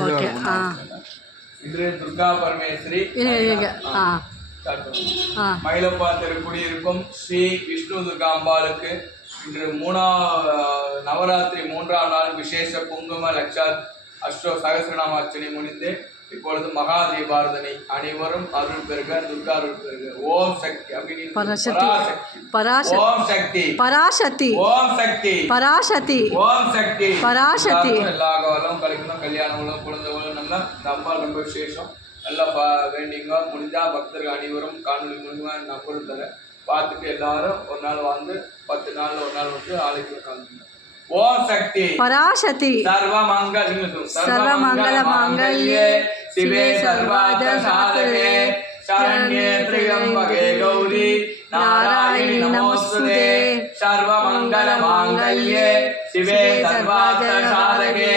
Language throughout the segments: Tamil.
ஓகே. இன்று துர்கா பரமேஸ்வரி மயிலப்பா திருக்குடியிருக்கும் ஸ்ரீ விஷ்ணு துர்கா அம்பாளுக்கு இன்று நவராத்திரி 3ஆம் நாள் விசேஷ குங்கும லட்சா சகசிரநாம அர்ச்சனை முடிந்து இப்பொழுது மகா தீபாரதனை அனைவரும் அருள் பெருக துர்கா அருள் பெருக. ஓம் சக்தி அப்படின்னு ஓம் சக்தி பராசக்தி ஓம் சக்தி பராசக்தி ஓம் சக்தி பராசக்தி. எல்லா காலம் கழிக்கணும், கல்யாணங்களும் குழந்தைகளும் நல்லா ரொம்ப ரொம்ப விசேஷம். நல்லா வேண்டிங்க. முடிஞ்சா பக்தர்கள் அனைவரும் காணொலி மூலமா நம்பர் தரேன், பார்த்துட்டு எல்லாரும் ஒரு நாள் வந்து 10 நாள்ல ஒரு நாள் வந்து ஆலயத்தில் உட்காந்துங்க. ஓம் சக்தி பராசக்தி சர்வமங்கல மாங்கல்யே சிவே சர்வார்த்த சாதகே சரண்யே த்ர்யம்பகே கௌரி நாராயணி நமோஸ்துதே. சர்வமங்கல மாங்கல்யே சிவே சர்வார்த்த சாதகே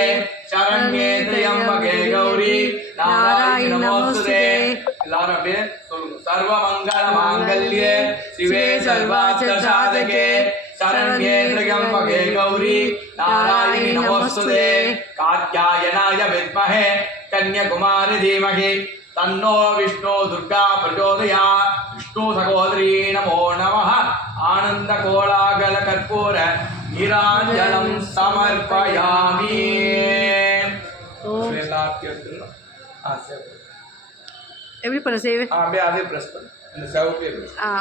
சரண்யே த்ர்யம்பகே கௌரி நாராயணி நமோஸ்துதே. எல்லாரும் அப்படியே சொல்லுங்க. சர்வமங்கல மாங்கல்யே சிவே சர்வார்த்த சாதகே சரண்யே த்ர்யம்பகே கௌரி நாராயணி நமோஸ்துதே. காத்யாயனாய வித்மஹே கன்யகுமாரி தீமஹி தன்னோ விஷ்ணு துர்கா பிரச்சோதயாத். விஷ்ணு சகோதரி நமோ நமः. ஆனந்த கோலாகல கற்பூர நீராஞ்சலம் சமர்ப்பயாமி. எப்படி பண்ண சேவை? அப்படியே அதே பிரஸ் பண்ணு, இந்த செவப்பே